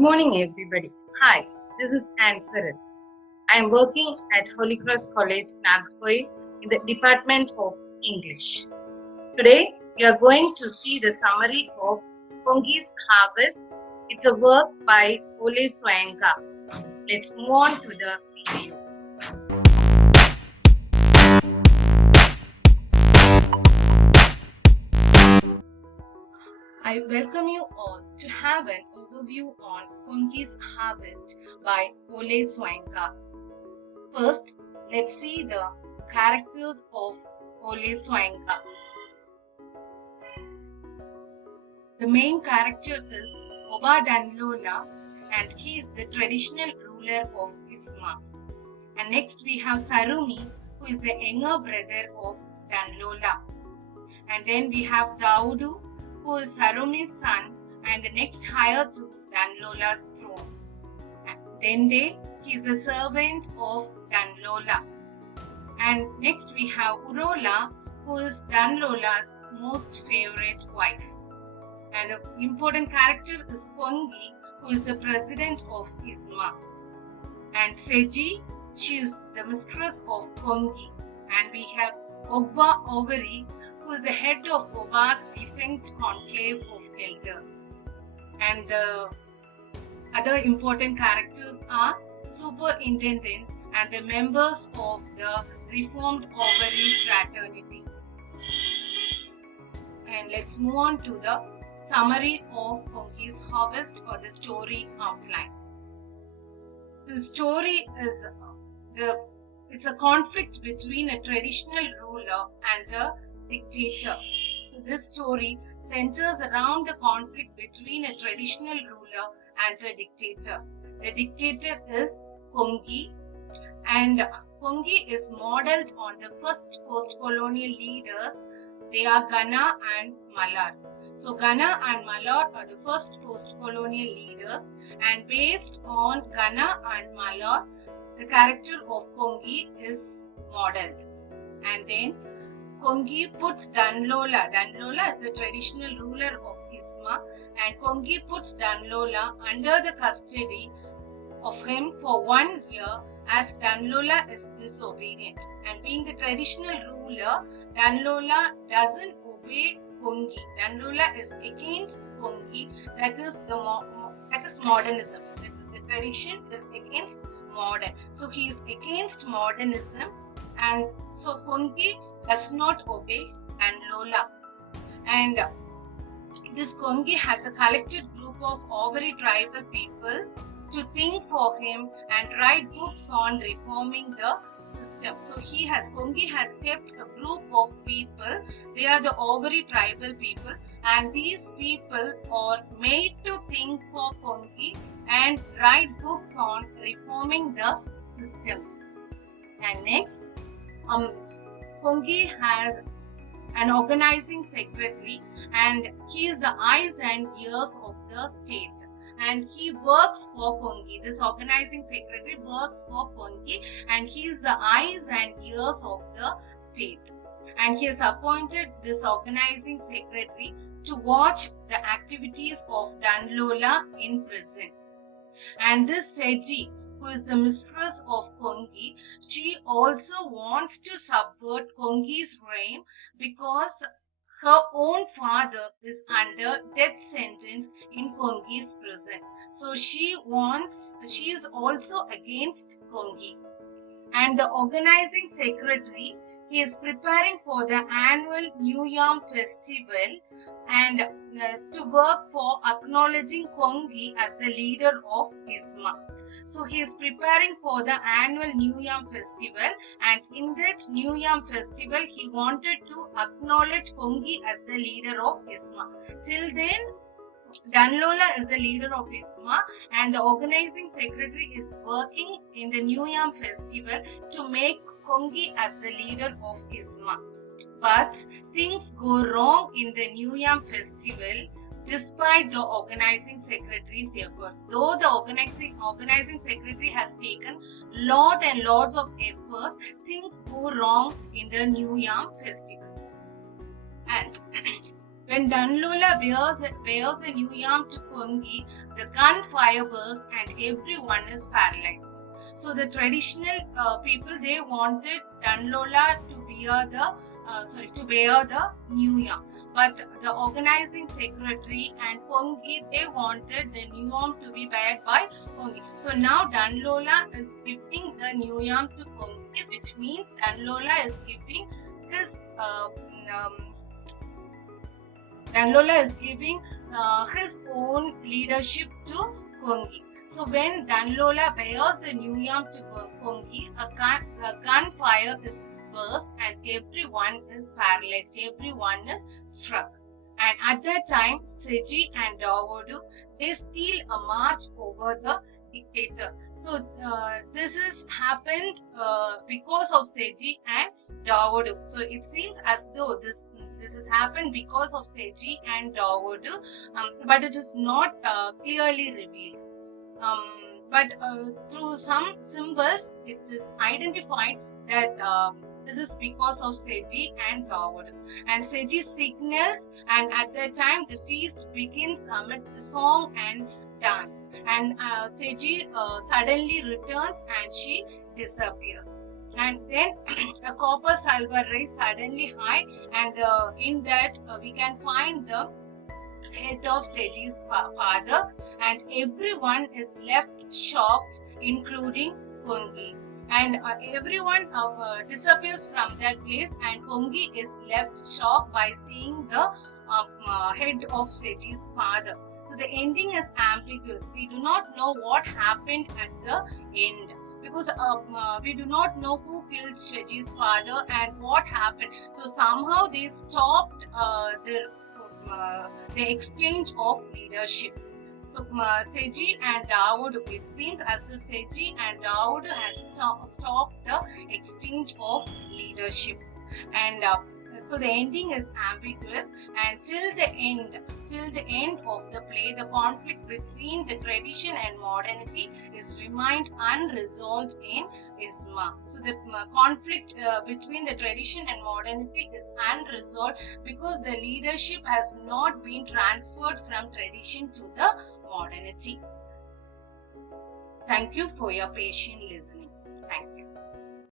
morning, everybody. Hi, this is Anne Karan. I am working at Holy Cross College, Nagpur, in the Department of English. Today, we are going to see the summary of Kongi's Harvest. It's a work by Ole Soyinka. Let's move on to the video. I welcome you all to have an overview on Kongi's Harvest by Ole Soyinka. First, let's see the characters of Ole Soyinka. The main character is Oba Danlola, and he is the traditional ruler of Isma. And next we have Sarumi, who is the younger brother of Danlola. And then we have Daudu, who is Sarumi's son and the next heir to Danlola's throne. And Dende, he is the servant of Danlola. And next we have Urola, who is Danlola's most favorite wife. And the important character is Kongi, who is the president of Isma. And Seji, she is the mistress of Kongi. And we have Ogba Overi, who is the head of Oba's defunct conclave of elders. And the other important characters are superintendent and the members of the reformed Overi fraternity. And let's move on to the summary of Kongi's Harvest or the story outline. The story is it's a conflict between a traditional ruler and a dictator. So this story centers around the conflict between a traditional ruler and a dictator. The dictator is Kongi, and Kongi is modeled on the first post-colonial leaders. They are Gunnar and Malar. So Gunnar and Malar are the first post-colonial leaders, and based on Gunnar and Malar, the character of Kongi is modeled. And then Kongi puts Danlola. Danlola is the traditional ruler of Isma, and Kongi puts Danlola under the custody of him for 1 year as Danlola is disobedient. And being the traditional ruler, Danlola doesn't obey Kongi. Danlola is against Kongi. That is modernism. The tradition is against modern. So he is against modernism, and so Kongi does not obey Danlola. And this Kongi has a collected group of Overi tribal people to think for him and write books on reforming the system. So Kongi has kept a group of people. They are the Overi tribal people, and these people are made to think for Kongi and write books on reforming the systems. And next, Kongi has an organizing secretary, and he is the eyes and ears of the state. And he works for Kongi. This organizing secretary works for Kongi, and he is the eyes and ears of the state. And he has appointed this organizing secretary to watch the activities of Danlola in prison. And this Seji, who is the mistress of Kongi, she also wants to subvert Kongi's reign because her own father is under death sentence in Kongi's prison. So she is also against Kongi. And the organizing secretary, he is preparing for the annual New Yam festival and to work for acknowledging Kongi as the leader of Isma. So he is preparing for the annual New Yam festival, and in that New Yam festival, he wanted to acknowledge Kongi as the leader of Isma. Till then, Danlola is the leader of Isma, and the organizing secretary is working in the New Yam festival to make Kongi as the leader of Isma. But things go wrong in the New Yam festival despite the organizing secretary's efforts. Though the organizing secretary has taken lot and lots of efforts, things go wrong in the New Yam festival. And When Danlola wears the new yam to Pungi, the gunfire bursts and everyone is paralyzed. So the traditional people, they wanted Danlola to wear the new yam, but the organizing secretary and Pungi, they wanted the new yam to be worn by Pungi. So now Danlola is giving the new yam to Pungi, which means Danlola is giving his Danlola is giving his own leadership to Pungi. So when Danlola wears the new yam to Pungi, a gunfire is burst and everyone is paralyzed, everyone is struck. And at that time, Seji and Dawodu, they steal a march over the dictator. So this has happened because of Seji and Dawodu. So it seems as though this has happened because of Seji and Dawodu, but it is not clearly revealed. But through some symbols, it is identified that this is because of Seji and Dawodu. And Seji signals, and at that time the feast begins amid the song and dance. And Seji suddenly returns and she disappears. And then a copper silver rays suddenly high, and in that we can find the head of Seji's father, and everyone is left shocked, including Pungi. And everyone disappears from that place, and Pungi is left shocked by seeing the head of Seji's father. So the ending is ambiguous. We do not know what happened at the end, because we do not know who killed Seji's father and what happened. So somehow they stopped the exchange of leadership. So Seji and Dawodu, it seems as though Seji and Dawodu has stopped the exchange of leadership. And so the ending is ambiguous, and till the end of the play, the conflict between the tradition and modernity is remained unresolved in Isma. So the conflict between the tradition and modernity is unresolved because the leadership has not been transferred from tradition to the modernity. Thank you for your patient listening. Thank you.